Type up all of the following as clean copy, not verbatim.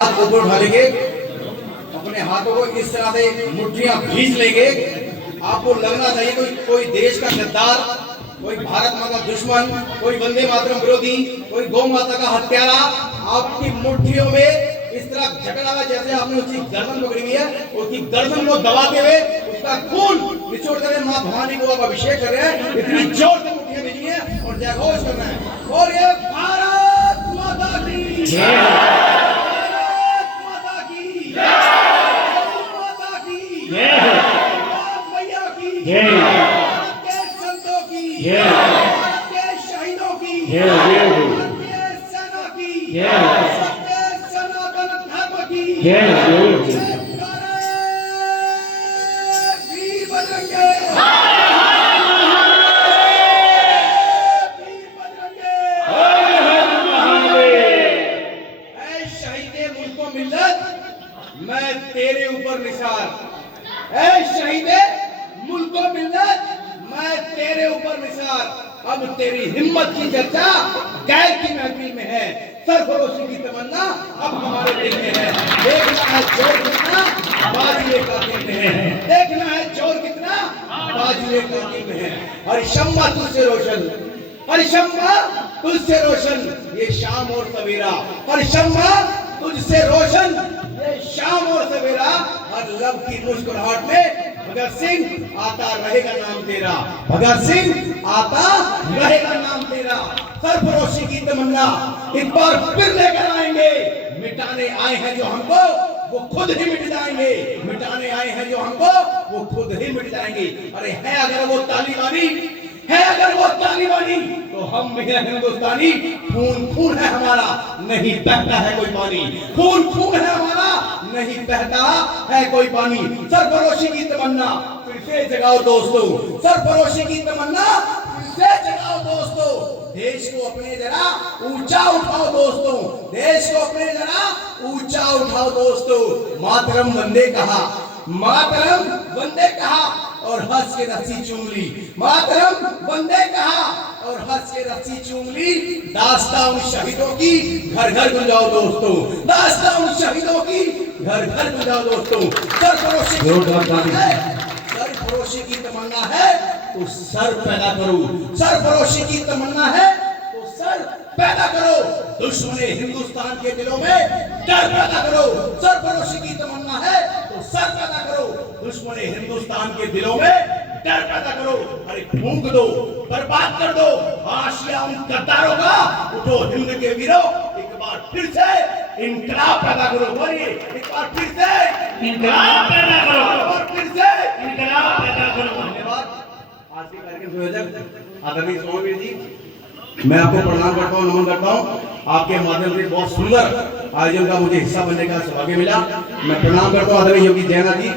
हाथ ऊपर उठा लेंगे, अपने हाथों को इस तरह से मुट्ठियां भींच लेंगे। आपको लगना चाहिए कोई देश का गद्दार, कोई भारत माँ का दुश्मन, कोई वंदे मातरम विरोधी, कोई गौ माता का हत्यारा आपकी मुट्ठियों में इस तरह झगड़ा हुआ जैसे आपने उसकी गर्दन पकड़ी हुई है। उसकी गर्दन को दबाते हुए उसका खून निचोड़ कर माँ भवानी को आप अभिषेक कर रहे हैं। इतनी जोर से मुट्ठियां भेजनी है और जयघोष करना है। और ये भारत माता की जय, भारत के संतों की, भारत के शहीदों की, भारत के सेना की, सत्य सनातन धर्म की, वीर बजरंगे, वीर बजरंगे। ऐ शहीदे मुल्को मिल्लत, मैं तेरे ऊपर निसार। ऐ शहीदे मुल्को मिल्लत, मैं तेरे ऊपर निसार। अब तेरी हिम्मत की चर्चा गैर की महफिल में है, सरफरोशी की तमन्ना अब हमारे दिल में है। देखना है जोर कितना बाजुए कातिल में है, देखना है जोर कितना बाजुए कातिल में है। हरिशम्मा तुझसे रोशन, हरिशम्मा तुझसे रोशन ये शाम और सवेरा, हरिशम्मा तुझसे रोशन ये शाम और सवेरा। हर लब की मुस्कुराहट में भगत सिंह आता रहेगा नाम तेरा, भगत सिंह आता रहेगा नाम तेरा। सरफरोशी की तमन्ना एक बार फिर लेकर आएंगे। मिटाने आए हैं जो हमको वो खुद ही मिट जाएंगे, मिटाने आए हैं जो हमको वो खुद ही मिट जाएंगे। अरे है अगर वो तालिबानी, है अगर वो तालिबानी तो हम भी हैं हिंदुस्तानी। खून खून है हमारा, नहीं बहता है कोई पानी, खून खून है हमारा, नहीं बहता है कोई पानी। सरफरोशी की तमन्ना फिर से जगाओ दोस्तों, सरफरोशी की तमन्ना फिर से जगाओ दोस्तों। देश को अपने जरा ऊंचा उठाओ दोस्तों, देश को अपने जरा ऊंचा उठाओ दोस्तों। मातरम वंदे कहा, मातरम वंदे कहा और हंस के रस्सी चूम ली, मातरम वंदे कहा और हंस के रस्सी चूम ली। दास्तां उन शहीदों की घर घर गुंजाओ दोस्तों, दास्तां उन शहीदों की घर घर गुंजाओ दोस्तों। सरफरोशी की तमन्ना है तो सर पैदा करो, सरफरोशी की तमन्ना है तो सर पैदा करो। दुश्मने हिंदुस्तान के दिलों में डर पैदा करो, सरफरोशी की तमन्ना है तो सर पैदा करो। दुश्मने हिंदुस्तान के दिलों में डर पैदा करो। अरे फूंक दो, बर्बाद कर दो हाशिया उन गद्दारों का। उठो हिंद के वीरों, एक बार फिर से इनकलाब पैदा करो। बोलिए एक बार फिर से इनकलाब पैदा करो, और फिर से इनकलाब पैदा करो। धन्यवाद। आज के कार्यक्रम संयोजक आदरणीय स्वामी जी, मैं आपको प्रणाम करता हूँ, नमन करता हूँ। आपके माध्यम से बहुत सुंदर आयोजन का मुझे हिस्सा बनने का सौभाग्य मिला। मैं प्रणाम करता हूँ आदरणीय योगी जैना जी,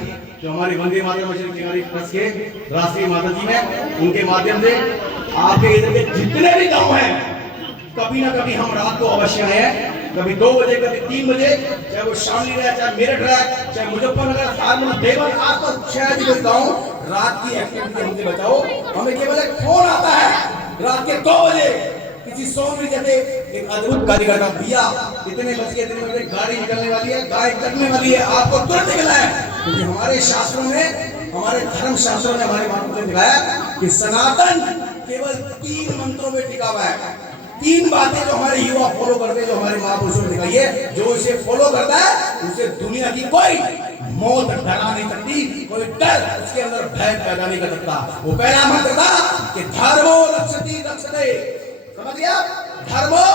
जो हमारी वंदे मातरम ट्रस्ट के राष्ट्रीय माता जी हैं। उनके माध्यम से आपके इधर के जितने भी गांव हैं, कभी ना कभी हम रात को अवश्य आए हैं। कभी 2 बजे, कभी 3 बजे, चाहे वो शामली रहे, चाहे मेरठ रहे, चाहे मुजफ्फरनगर, सारनाथ, देवल, आसपास शायद कोई गाँव रात की एक्टिविटी हमसे बचाओ। हमें केवल एक फोन आता है रात के 2 बजे, किसी सोमरी जैसे एक अद्भुत कार्यकर्ता, भैया इतने बज के इतने बजे गाड़ी निकलने वाली है, गाय कटने वाली है, आपको तुरंत निकलना है। क्योंकि हमारे शास्त्रों में, हमारे धर्म शास्त्रों ने हमारे महापुरुषों ने दिखाया कि सनातन केवल 3 मंत्रों में टिका हुआ है। 3 बातें जो हमारे युवा फॉलो करते हैं, जो हमारे महापुरुषों ने दिखाई है, जो इसे फॉलो करता है उसे दुनिया की कोई मौत डरा नहीं सकती, कोई डर उसके अंदर भय पैदा नहीं कर सकता। वो पहला मंत्र था कि धर्मो रक्षति रक्षते, समझ गया? धर्मो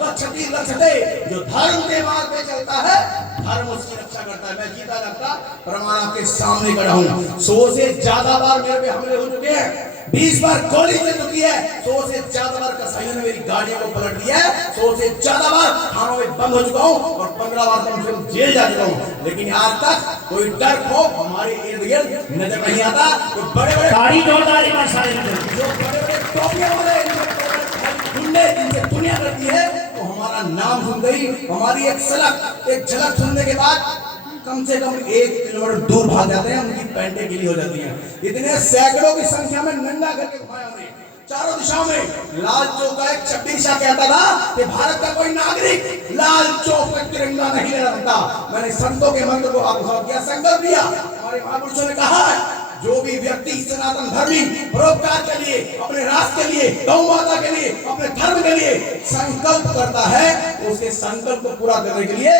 रक्षति रक्षते, जो धर्म के मार्ग पे चलता है धर्म उसकी रक्षा करता है। मैं जीता लगता प्रमाण आपके सामने खड़ा हूँ। 100 से ज्यादा बार मेरे पे हमले हो चुके हैं, 20 बार गोली चल चुकी है, 100 से ज्यादा बार कसाईयों ने मेरी गाड़ियों को पलट दिया है, 100 से ज्यादा बार थानों में बंद हो चुका हूँ और 15 बार कम से कम जेल जा चुका हूँ। लेकिन आज तक कोई डर खौफ हमारे इर्द गिर्द नजर नहीं आता। तो बड़े बड़े जो बड़े बड़े टोपियां वाले गुंडे जिनसे दुनिया करती है, तो हमारा नाम सुन गई, हमारी एक झलक सुनने के बाद कम से कम 1 किलोमीटर दूर भाग जाते हैं, उनकी पैंटें गीली हो जाती हैं। इतने सैकड़ों की संख्या में नंगा करके घुमाया उन्हें, चारों दिशाओं में। लाल चौक का एक शब्बीर शाह कहता था कि भारत का कोई नागरिक लाल चौक पर तिरंगा नहीं लहरा सकता। मैंने संतों के मंत्र को आत्मसात किया, संकल्प लिया। हमारे महापुरुषों ने कहा है, जो भी व्यक्ति सनातन धर्मी परोपकार के लिए, अपने राष्ट्र के लिए, गौ माता के लिए, अपने धर्म के लिए संकल्प करता है, उसके संकल्प को पूरा करने के लिए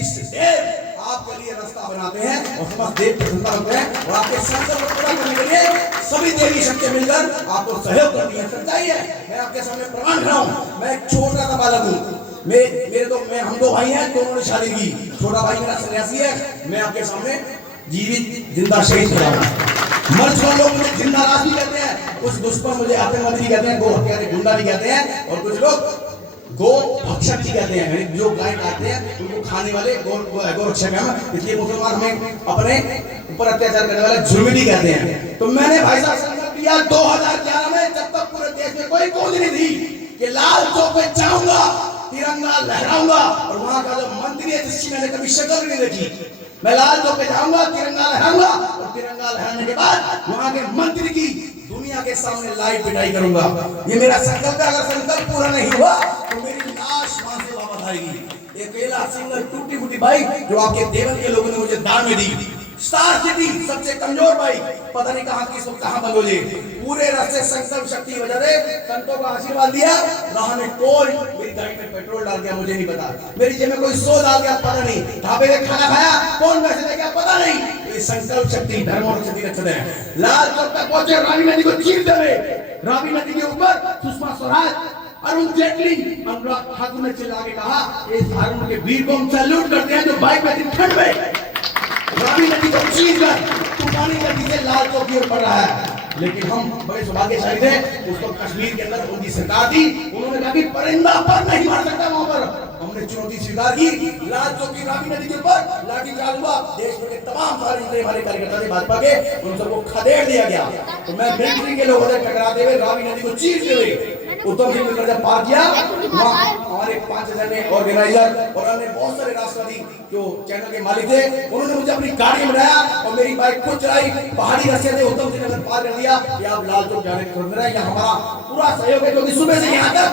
इष्ट देव आपके लिए रास्ता बनाते हैं और समस्त देव प्रसन्नता होते हैं। और आपके संकल्प को पूरा करने के लिए सभी देवी शक्ति मिलकर आपको सहयोग करती है। सच्चाई है, मैं आपके सामने प्रमाण खड़ा हूं। मैं एक छोटा सा बालक हूं, हम दो भाई हैं, दोनों ने शादी की। छोटा भाई मेरा सन्यासी है, मैं आपके सामने जीवित जिंदा शहीद खड़ा हूं। मर चुके लोग मुझे जिंदा लाश भी कहते हैं, कुछ दुश्मन मुझे आतंकवादी भी कहते हैं, गो हत्यारे गुंडा भी कहते हैं, और कुछ लोग गो भक्षक भी कहते हैं। जो गाय काटते हैं उनको खाने वाले गो रक्षक हैं। इसलिए मुसलमान हमें अपने ऊपर अत्याचार करने वाले जुर्मी भी कहते हैं। तो मैंने भाई साहब संकल्प लिया 2011 में, जब तक पूरे देश में कोई कौन नहीं थी, कि लाल चौक पे जाऊंगा, तिरंगा लहराऊंगा। और वहां का जो मंत्री है जिसकी मैंने कभी शक्ल नहीं देखी, मैं लाल चौक पे जाऊंगा, तिरंगा लहराऊंगा, और तिरंगा लहराने के बाद वहां के मंत्री की दुनिया के सामने लाइव पिटाई करूंगा। ये मेरा संकल्प है। अगर संकल्प पूरा नहीं हुआ तो मेरी लाश वहां से वापस आएगी। अकेला सिंगल टूटी फूटी बाइक जो आपके देवल के लोगों ने मुझे दान में दी, स्टार सिटी सबसे कमजोर बाइक, पता नहीं कहां किस वक्त कहां बंद हो जाए। पूरे रास्ते संकल्प शक्ति की वजह से संतों का आशीर्वाद दिया। राह में कोई मेरी गाड़ी में पेट्रोल डाल दिया, मुझे नहीं पता। मेरी जेब में कोई 100 डाल दिया, पता नहीं। ढाबे में खाना खाया, कौन पैसे दे गया, पता नहीं। ये संकल्प शक्ति धर्म और शक्ति रक्षण है। लाल चौक तक पहुंचे, रावी नदी को चीर देवे। रावी नदी के ऊपर सुषमा स्वराज, अरुण जेटली, अनुराग ठाकुर ने चिल्ला के कहा, इस अरुण के वीर को हम सैल्यूट करते हैं जो बाइक में ठंड में रावी नदी को चीर कर तूफानी गति से लाल चौक की ओर बढ़ रहा है। लेकिन हम बड़े सौभाग्यशाली थे, उसको कश्मीर के अंदर उनकी सरकार थी, उन्होंने कहा कि परिंदा पर नहीं मार सकता। वहां पर हमने चुनौती स्वीकार की। लाल चौक की रावी नदी के ऊपर लाठीचार्ज हुआ। देश भर के तमाम सारे जितने हमारे कार्यकर्ता थे भाजपा के, उन सबको खदेड़ दिया गया। तो मैं मिलिट्री के लोगों से टकराते हुए रावी नदी को चीरते हुए उत्तम सिंह ने जब पार किया, वहां हमारे 5,000 ने ऑर्गेनाइजर और अन्य बहुत सारे राष्ट्रवादी जो चैनल के मालिक थे, उन्होंने मुझे अपनी गाड़ी में बिठाया और मेरी बाइक खुद चलाई। पहाड़ी रास्ते से उत्तम सिंह ने पार कर दिया कि आप लाल चौक जाने को रहे हैं। हमारा पूरा सहयोग है, क्योंकि सुबह से यहाँ तक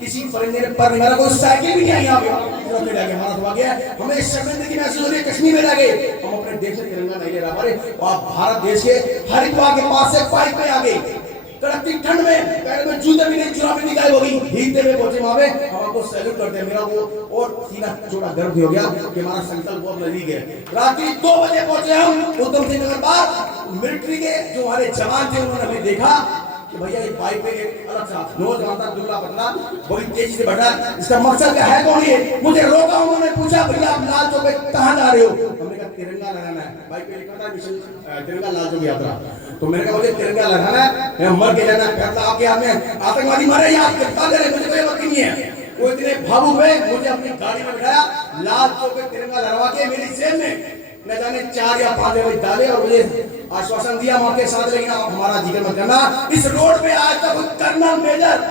किसी परिंदे ने पर नहीं मारा, कोई साइकिल भी नहीं आई यहाँ पे। हमारा सौभाग्य है, हमें शर्मिंदगी महसूस हो रही है, कश्मीर में लगे हम अपने देश से तिरंगा नहीं ले रहा पारे। और भारत देश के हरिद्वार के पास से बाइक में आ गए, कड़कती ठंड में, पैर में जूते भी नहीं, जुराबें नहीं गायब हो गई, भीगते हुए पहुंचे वहां पे। हम आपको सैल्यूट करते हैं। मेरा वो और सीना छोटा गर्व हो गया कि हमारा संकल्प बहुत नजदीक है। रात्रि 2 बजे पहुंचे हम उत्तम सिंह नगर पास। मिलिट्री के जो हमारे जवान थे उन्होंने हमें देखा कि भैया ये बाइक पे एक अलग सा नौजवान था, दुबला पतला, बड़ी तेजी से बढ़ा। इसका मकसद क्या है, कौन ये? मुझे रोका, उन्होंने पूछा भैया आप लाल चौक पे कहां जा रहे हो? हमने कहा तिरंगा लगाना है। बाइक पे लिखा था मिशन तिरंगा लाल चौक यात्रा। तो मैंने कहा मुझे तिरंगा लगाना है, मैं मर के जाना है। फैसला आपके हाथ में, आतंकवादी मारे या आप गिरफ्तार करें, मुझे कोई वक्त नहीं है। वो इतने भावुक हुए, मुझे अपनी गाड़ी में बिठाया, लाल चौक पे तिरंगा लहरा के मेरी जेब में न जाने 4 या 5 बजे डाले और मुझे आश्वासन दिया, हम आपके साथ, लेकिन आप हमारा जिक्र मत करना। इस रोड पे आज तक कर्नल, मेजर,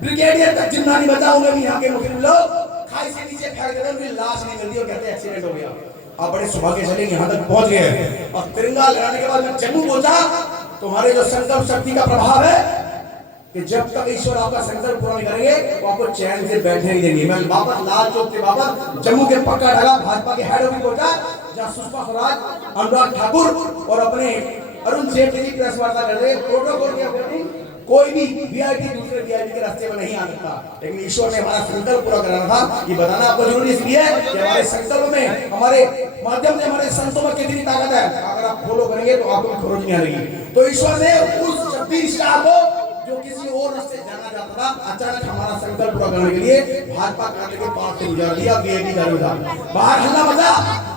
ब्रिगेडियर तक जिंदा नहीं बचा। उन्हें भी यहाँ के मुस्लिम लोग खाई से नीचे फेंक देते, उनकी लाश नहीं मिलती और कहते हैं एक्सीडेंट हो गया। आप बड़े सौभाग्यशाली यहाँ तक पहुंच गए। और तिरंगा लहराने के बाद मैं जम्मू पहुंचा। तुम्हारे जो संकल्प शक्ति का प्रभाव है कि जब तक ईश्वर आपका संकल्प पूरा नहीं करेंगे तो आपको चैन से बैठने नहीं देंगे। मैं वापस लाल चौक के वापस जम्मू के पक्का ढाला भाजपा के हेड ऑफिस पहुंचा, जहां सुषमा स्वराज, अनुराग ठाकुर और अपने अरुण जेटली की प्रेस वार्ता कर रहे। प्रोटोकॉल के अकॉर्डिंग कोई भी वीआईपी दूसरे वीआईपी के रास्ते में नहीं आ सकता, लेकिन ईश्वर ने हमारा संकल्प पूरा कराना था। ये बताना आपको जरूरी इसलिए कि हमारे संकल्प में, हमारे माध्यम से हमारे संतों में कितनी ताकत है। अगर आप फॉलो करेंगे तो आपको खरोच नहीं आएगी। तो ईश्वर ने उस शब्बीर शाह को जो किसी और रास्ते जाना चाहता था, अचानक हमारा संकल्प पूरा करने के लिए भाजपा कार्य के पास से गुजार दिया। वीआईपी का बाहर हल्ला मचा,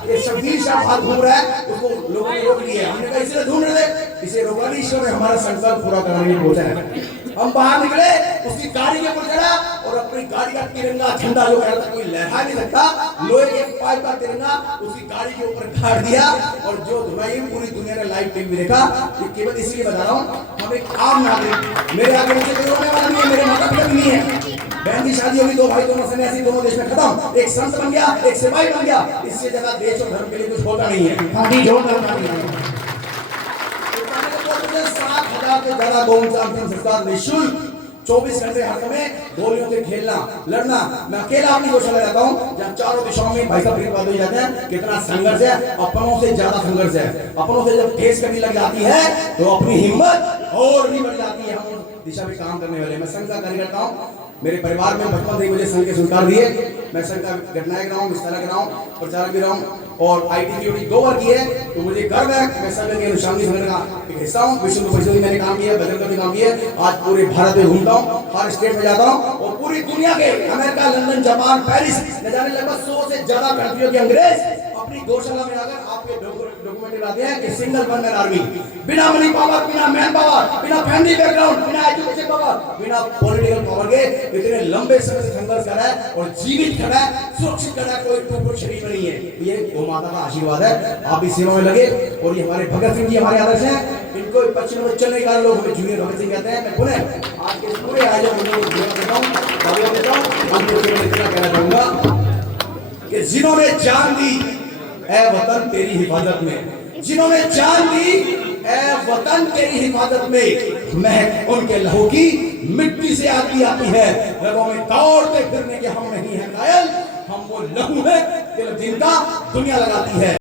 ये शब्बीर शाह बाहर घूम रहा है, उसको लोगों ने रोक लिया। हमने कहा इसे ढूंढ रहे, इसे रोका नहीं। ईश्वर ने हमारा संकल्प पूरा करने के लिए पहुंचा है। हम बाहर निकले, उसकी गाड़ी के ऊपर चढ़ा और अपनी गाड़ी का तिरंगा झंडा जो कहता कोई लहरा नहीं सकता, लोहे के पाइप का तिरंगा उसकी गाड़ी के ऊपर गाड़ दिया। और जो धुनाई पूरी दुनिया ने लाइव टीवी देखा। ये केवल इसलिए बता रहा हूँ, हम एक आम नागरिक, मेरे आगे मुझे कोई रोकने वाला नहीं है, मेरे माता पिता भी नहीं है। बहन की शादी होगी, 2 भाई दोनों सन्यासी, दोनों देश में खत्म। एक संत बन गया, एक सिपाही बन गया। इससे ज्यादा देश और धर्म के लिए कुछ होता नहीं है। 7,000 से ज्यादा गौवंश अंतिम संस्कार निःशुल्क 24 घंटे हर समय गोलियों से खेलना लड़ना। मैं अकेला अपनी गौशाला रहता हूँ जहाँ चारों दिशाओं में भाई साहब बात हो जाते हैं। कितना संघर्ष है, अपनों से ज्यादा संघर्ष है। अपनों से जब ठेस करनी लग जाती है तो अपनी हिम्मत और भी बढ़ जाती है। हम उस दिशा में काम करने वाले। मैं संघ का कार्यकर्ता हूँ। मेरे परिवार में बचपन से मुझे संघ के संस्कार दिए। मैं संघ का घटनायक रहा हूँ, विस्तारक रहा हूँ, प्रचारक भी रहा हूँ और ITGOD 2 बार की है। तो मुझे गर्व है मैं संघ के अनुशांति संगठन का एक हिस्सा हूँ। विश्व परिषद में मैंने काम किया, बजरंग का भी काम किया। आज पूरे भारत में घूमता हूँ, हर स्टेट में जाता हूँ और पूरी दुनिया के अमेरिका, लंदन, जापान, पेरिस न जाने लगभग 100 से ज्यादा कंट्रियों के अंग्रेज अपनी गौशाला में आकर आपके डॉक्यूमेंट लाते हैं कि सिंगल वन मैन आर्मी, बिना मनी पावर, बिना मैन पावर, बिना फैमिली बैकग्राउंड, बिना एजुकेशन पावर, बिना पॉलिटिकल पावर के इतने लंबे समय से संघर्ष कर रहा है और जीवित कर रहा है, सुरक्षित कर रहा है। कोई टूट शरीर नहीं है। ये गौ माता का आशीर्वाद है। आप भी सेवा में लगे। और ये हमारे भगत सिंह जी हमारे आदर्श हैं। इनको पश्चिम में चलने का लोग हमें जूनियर भगत सिंह कहते हैं। मैं पुनः आज के पूरे आयोजन को धन्यवाद देता हूँ, दावा देता हूँ। अंत में इतना कहना चाहूंगा कि जिन्होंने जान दी ऐ वतन तेरी हिफाजत में, जिन्होंने जान दी ऐ वतन तेरी हिफाजत में, महक उनके लहू की मिट्टी से आती है। रगों में दौड़ते फिरने के हम नहीं हैं कायल, हम वो लहू है जिनका दुनिया लगाती है।